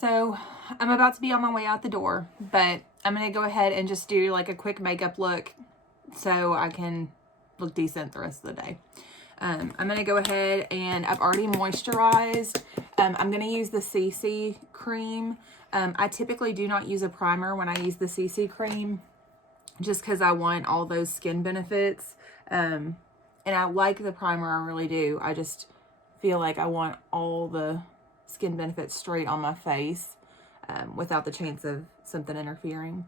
So I'm about to be on my way out the door, but I'm going to go ahead and just do like a quick makeup look so I can look decent the rest of the day. I'm going to go ahead and I've already moisturized. I'm going to use the CC cream. I typically do not use a primer when I use the CC cream just because I want all those skin benefits. And I like the primer, I really do. I just feel like I want all the skin benefits straight on my face without the chance of something interfering.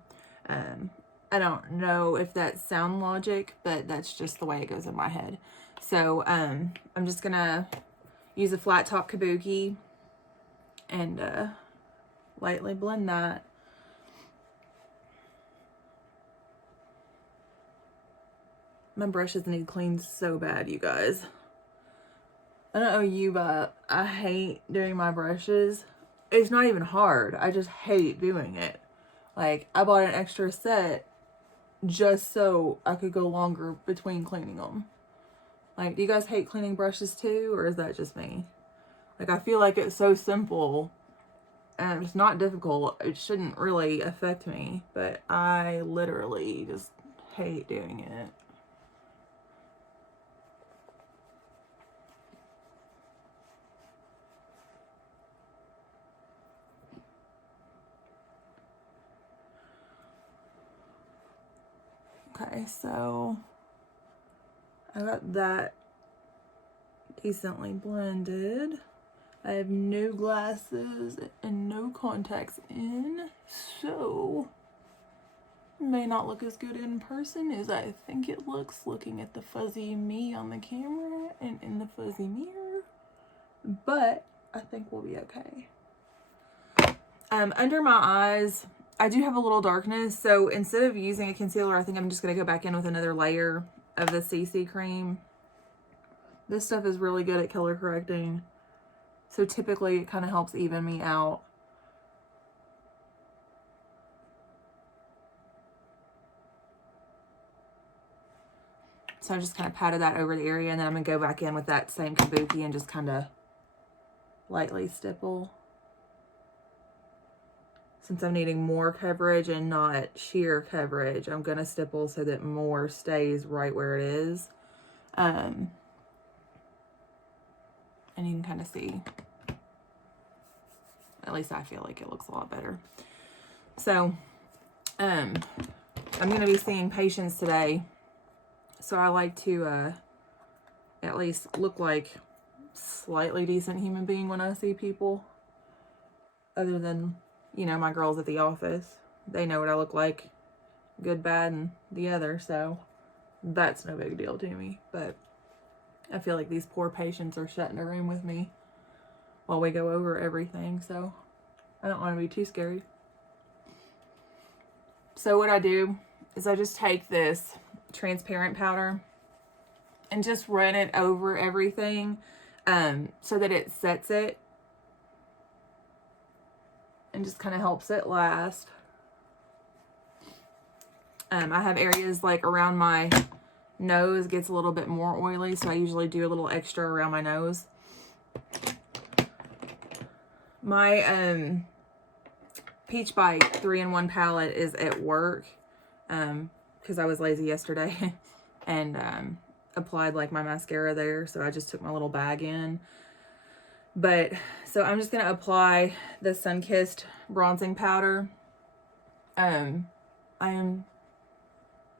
I don't know if that's sound logic, but that's just the way it goes in my head. So I'm just gonna use a flat top kabuki and lightly blend that. My brushes need cleaned so bad, you guys. I don't know you, but I hate doing my brushes. It's not even hard. I just hate doing it. Like, I bought an extra set just so I could go longer between cleaning them. Like, do you guys hate cleaning brushes too, or is that just me? Like, I feel like it's so simple and it's not difficult. It shouldn't really affect me, but I literally just hate doing it. Okay, so I got that decently blended. I have no glasses and no contacts in, so it may not look as good in person as I think it looks looking at the fuzzy me on the camera and in the fuzzy mirror, but I think we'll be okay. Under my eyes, I do have a little darkness, so instead of using a concealer, I think I'm just going to go back in with another layer of the CC cream. This stuff is really good at color correcting, so typically it kind of helps even me out. So I just kind of patted that over the area, and then I'm going to go back in with that same kabuki and just kind of lightly stipple. Since I'm needing more coverage and not sheer coverage, I'm going to stipple so that more stays right where it is. And you can kind of see, at least I feel like it looks a lot better. So, I'm going to be seeing patients today. So I like to at least look like slightly decent human being when I see people. Other than, you know, my girls at the office. They know what I look like. Good, bad, and the other. So that's no big deal to me. But I feel like these poor patients are shut in a room with me while we go over everything. So I don't want to be too scary. So what I do is I just take this transparent powder and just run it over everything so that it sets it and just kind of helps it last. I have areas like around my nose gets a little bit more oily, so I usually do a little extra around my nose. My Peach Bite 3-in-1 palette is at work because I was lazy yesterday and applied like my mascara there, so I just took my little bag in. But so I'm just going to apply the Sun-Kissed bronzing powder. I am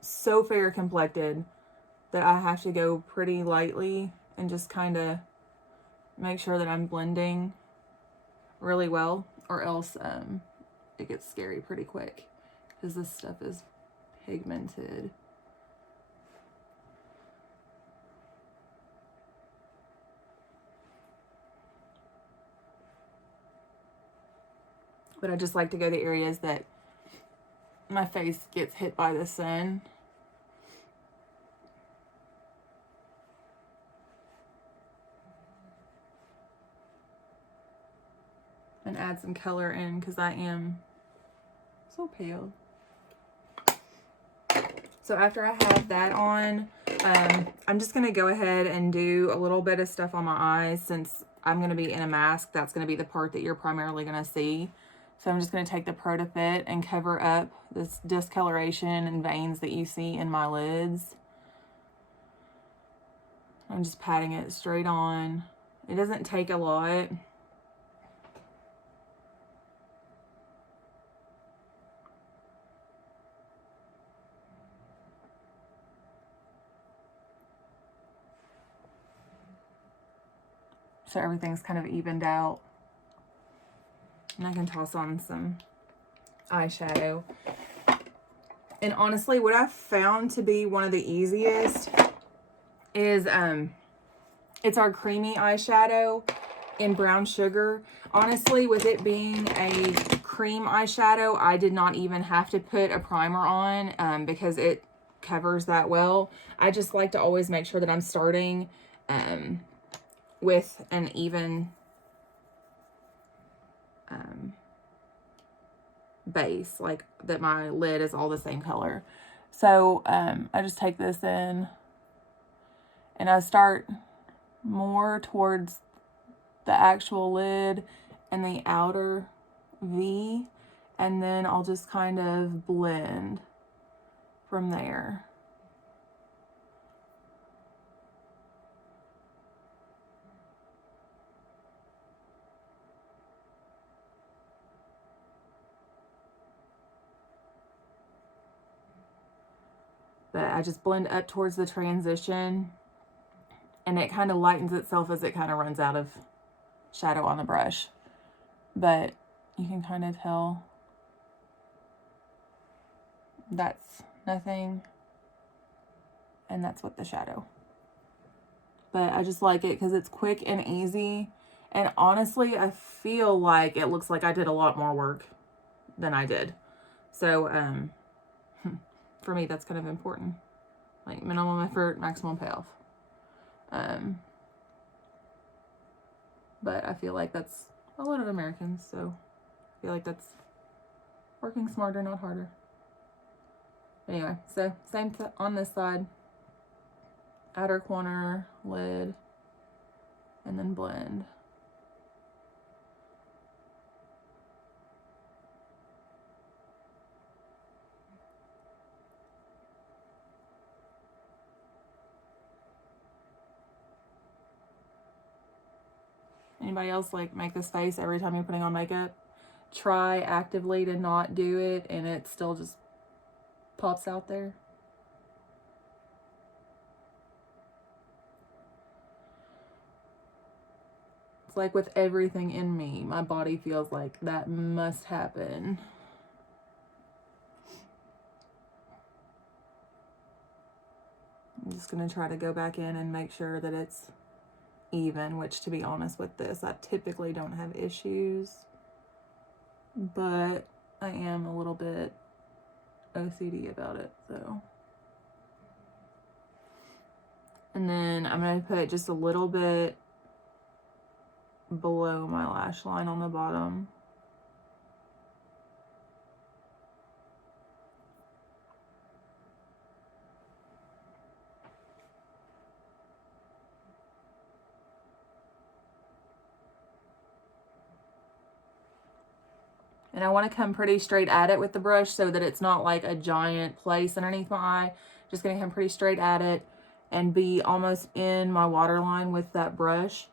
so fair complected that I have to go pretty lightly and just kind of make sure that I'm blending really well, or else it gets scary pretty quick because this stuff is pigmented. But I just like to go to areas that my face gets hit by the sun. And add some color in because I am so pale. So after I have that on, I'm just going to go ahead and do a little bit of stuff on my eyes since I'm going to be in a mask. That's going to be the part that you're primarily going to see. So I'm just going to take the Pro to Fit and cover up this discoloration and veins that you see in my lids. I'm just patting it straight on. It doesn't take a lot. So everything's kind of evened out. And I can toss on some eyeshadow. And honestly, what I've found to be one of the easiest is it's our creamy eyeshadow in Brown Sugar. Honestly, with it being a cream eyeshadow, I did not even have to put a primer on because it covers that well. I just like to always make sure that I'm starting with an even base, like that my lid is all the same color. So I just take this in and I start more towards the actual lid and the outer V, and then I'll just kind of blend from there. But I just blend up towards the transition, and it kind of lightens itself as it kind of runs out of shadow on the brush. But you can kind of tell that's nothing, and that's with the shadow. But I just like it because it's quick and easy. And honestly, I feel like it looks like I did a lot more work than I did. So, for me, that's kind of important. Like, minimum effort, maximum payoff. But I feel like that's a lot of Americans, so I feel like that's working smarter, not harder. Anyway, so same on this side. Outer corner, lid, and then blend. Anybody else like make this face every time you're putting on makeup? Try actively to not do it and it still just pops out there. It's like with everything in me, my body feels like that must happen. I'm just going to try to go back in and make sure that it's even, which to be honest with this, I typically don't have issues, but I am a little bit OCD about it, so. And then I'm going to put just a little bit below my lash line on the bottom. And I want to come pretty straight at it with the brush so that it's not like a giant place underneath my eye. Just going to come pretty straight at it and be almost in my waterline with that brush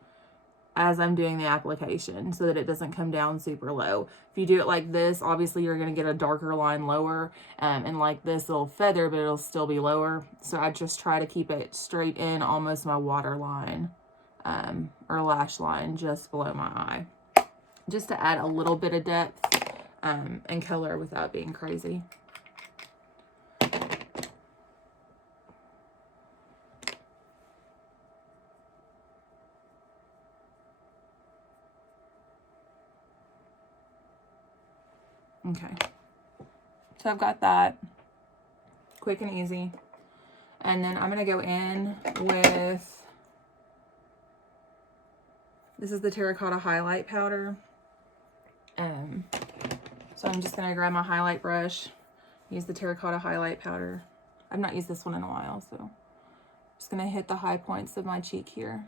as I'm doing the application so that it doesn't come down super low. If you do it like this, obviously you're going to get a darker line lower, and like this it'll feather, but it'll still be lower. So I just try to keep it straight in almost my waterline or lash line just below my eye, just to add a little bit of depth and color without being crazy. Okay, so I've got that, quick and easy. And then I'm going to go in with, this is the terracotta highlight powder. So I'm just going to grab my highlight brush, use the terracotta highlight powder. I've not used this one in a while, so I'm just going to hit the high points of my cheek here.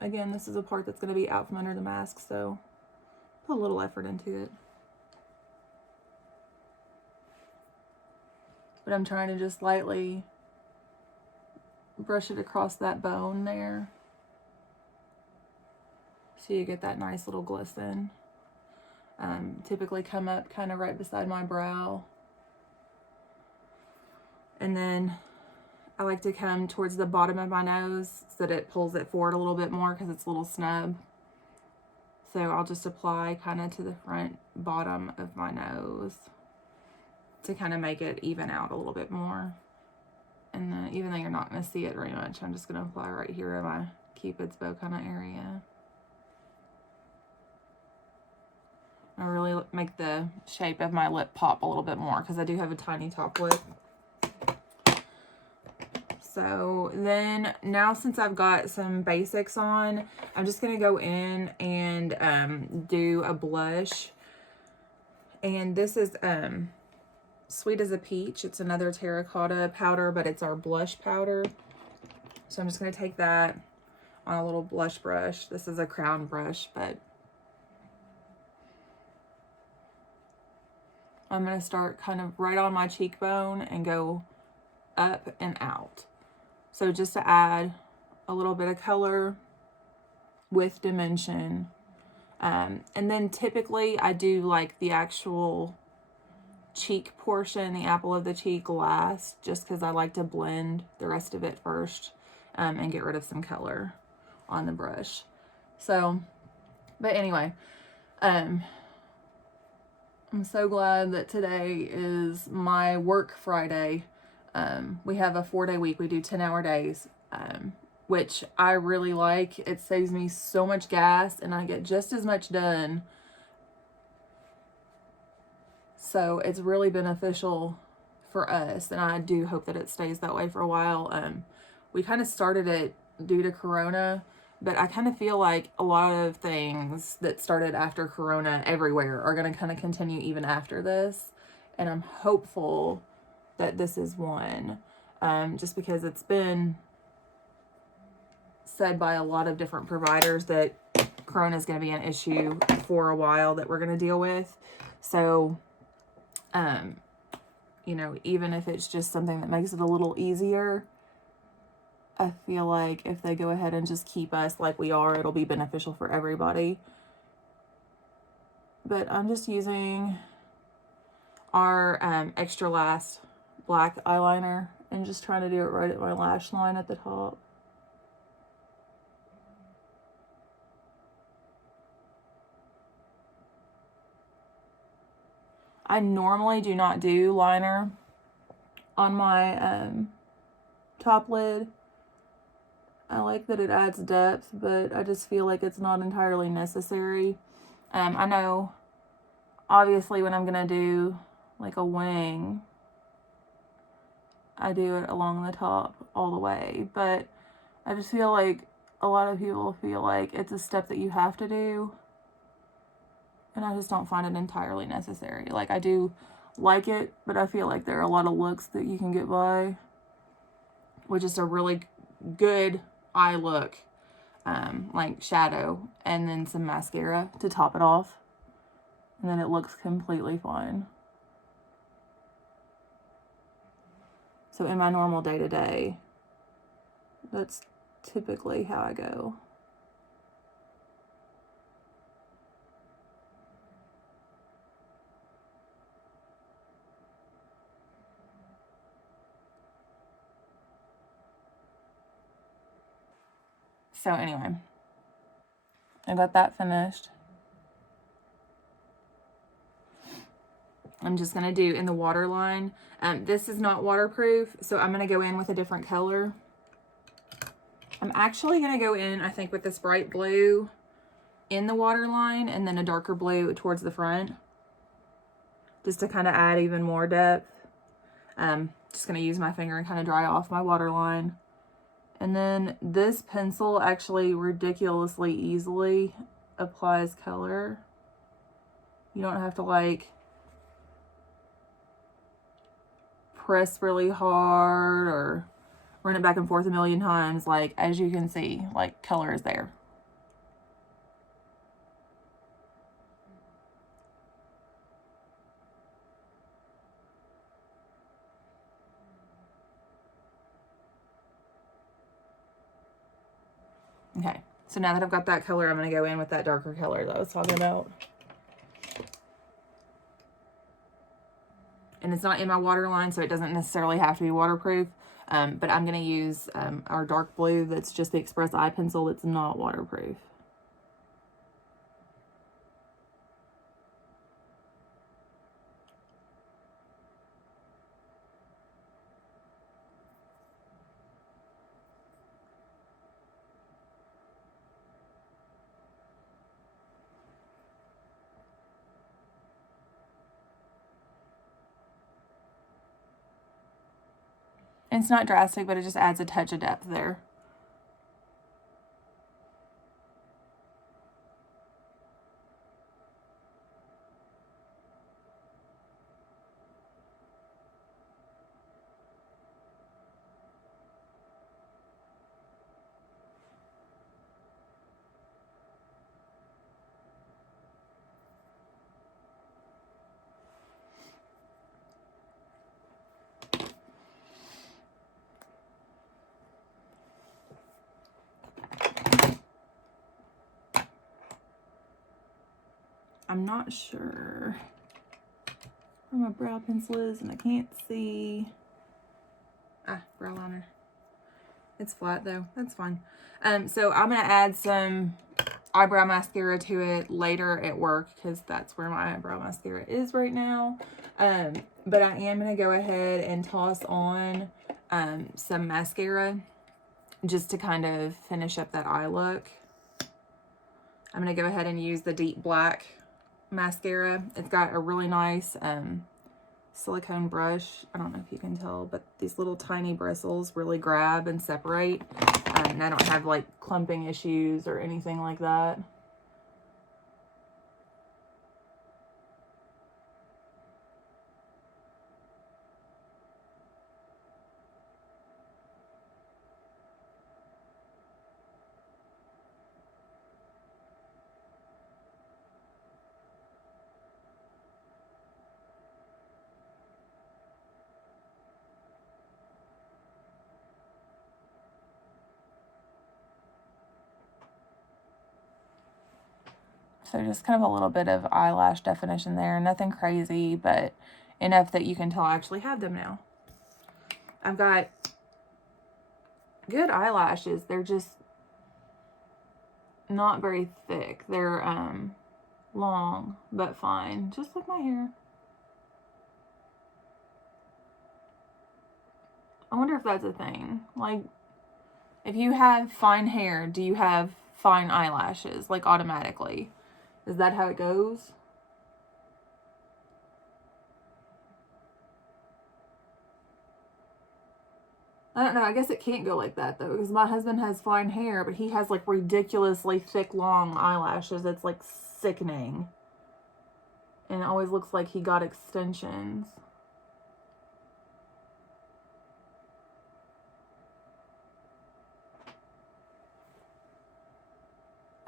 again, this is a part that's going to be out from under the mask, so put a little effort into it. But I'm trying to just lightly brush it across that bone there, so you get that nice little glisten. Typically come up kind of right beside my brow. And then I like to come towards the bottom of my nose so that it pulls it forward a little bit more because it's a little snub. So I'll just apply kind of to the front bottom of my nose to kind of make it even out a little bit more. And then, even though you're not going to see it very much, I'm just going to apply right here in my Cupid's bow kind of area. I really make the shape of my lip pop a little bit more because I do have a tiny top lip. So then, now since I've got some basics on, I'm just going to go in and do a blush. And this is Sweet as a Peach. It's another terracotta powder, but it's our blush powder. So I'm just going to take that on a little blush brush. This is a crown brush, but I'm going to start kind of right on my cheekbone and go up and out. So just to add a little bit of color with dimension. And then typically I do like the actual cheek portion, the apple of the cheek last, just because I like to blend the rest of it first and get rid of some color on the brush. So, but anyway, I'm so glad that today is my work Friday. We have a 4-day week. We do 10-hour days, which I really like. It saves me so much gas and I get just as much done. So it's really beneficial for us, and I do hope that it stays that way for a while. We kind of started it due to Corona, but I kind of feel like a lot of things that started after Corona everywhere are going to kind of continue even after this. And I'm hopeful that this is one, just because it's been said by a lot of different providers that Corona is going to be an issue for a while that we're going to deal with. So, you know, even if it's just something that makes it a little easier, I feel like if they go ahead and just keep us like we are, it'll be beneficial for everybody. But I'm just using our Extra Last black eyeliner and just trying to do it right at my lash line at the top. I normally do not do liner on my top lid. I like that it adds depth, but I just feel like it's not entirely necessary. I know, obviously, when I'm going to do like a wing, I do it along the top all the way. But I just feel like a lot of people feel like it's a step that you have to do. And I just don't find it entirely necessary. Like, I do like it, but I feel like there are a lot of looks that you can get by with just a really good eye look, like shadow and then some mascara to top it off. And then it looks completely fine. So in my normal day-to-day, that's typically how I go. So anyway, I got that finished. I'm just going to do in the waterline. This is not waterproof, so I'm going to go in with a different color. I'm actually going to go in, I think, with this bright blue in the waterline and then a darker blue towards the front, just to kind of add even more depth. Just going to use my finger and kind of dry off my waterline. And then this pencil actually ridiculously easily applies color. You don't have to like press really hard or run it back and forth a million times. Like, as you can see, like, color is there. Okay, so now that I've got that color, I'm going to go in with that darker color that I was talking about. And it's not in my waterline, so it doesn't necessarily have to be waterproof. But I'm going to use our dark blue that's just the Express Eye Pencil that's not waterproof. And it's not drastic, but it just adds a touch of depth there. I'm not sure where my brow pencil is, and I can't see. Brow liner. It's flat though, that's fine. So I'm gonna add some eyebrow mascara to it later at work, because that's where my eyebrow mascara is right now. But I am gonna go ahead and toss on some mascara just to kind of finish up that eye look. I'm gonna go ahead and use the deep black mascara. It's got a really nice silicone brush. I don't know if you can tell, but these little tiny bristles really grab and separate, and I don't have like clumping issues or anything like that. So just kind of a little bit of eyelash definition there. Nothing crazy, but enough that you can tell I actually have them now. I've got good eyelashes. They're just not very thick. They're long, but fine. Just like my hair. I wonder if that's a thing. Like, if you have fine hair, do you have fine eyelashes, like automatically? Is that how it goes? I don't know. I guess it can't go like that, though, because my husband has fine hair, but he has, like, ridiculously thick, long eyelashes. It's, like, sickening. And it always looks like he got extensions.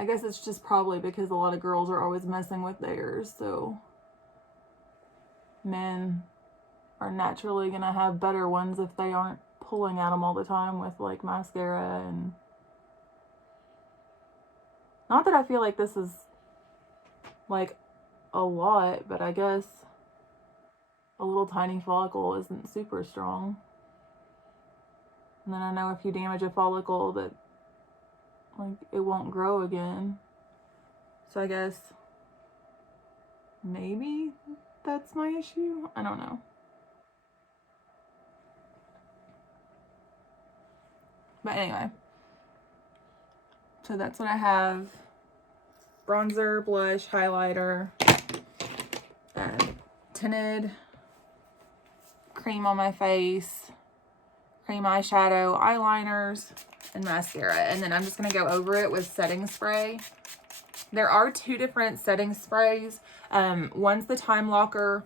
I guess it's just probably because a lot of girls are always messing with theirs, so men are naturally going to have better ones if they aren't pulling at them all the time with, like, mascara. And not that I feel like this is, like, a lot, but I guess a little tiny follicle isn't super strong. And then I know if you damage a follicle that, like, it won't grow again. So I guess maybe that's my issue. I don't know. But anyway. So that's what I have. Bronzer, blush, highlighter, tinted cream on my face, cream eyeshadow, eyeliners, and mascara. And then I'm just going to go over it with setting spray. There are two different setting sprays. One's the Time Locker.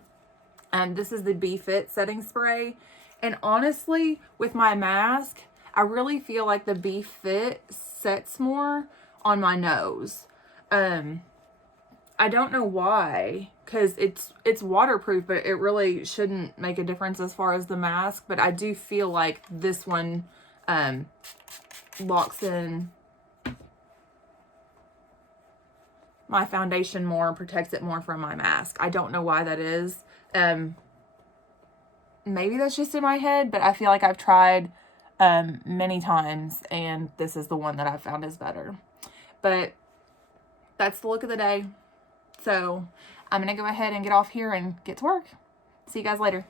This is the Be Fit setting spray. And honestly, with my mask, I really feel like the Be Fit sets more on my nose. I don't know why, because it's waterproof, but it really shouldn't make a difference as far as the mask. But I do feel like this one locks in my foundation more, protects it more from my mask. I don't know why that is. Maybe that's just in my head, but I feel like I've tried many times, and this is the one that I've found is better. But that's the look of the day. So I'm going to go ahead and get off here and get to work. See you guys later.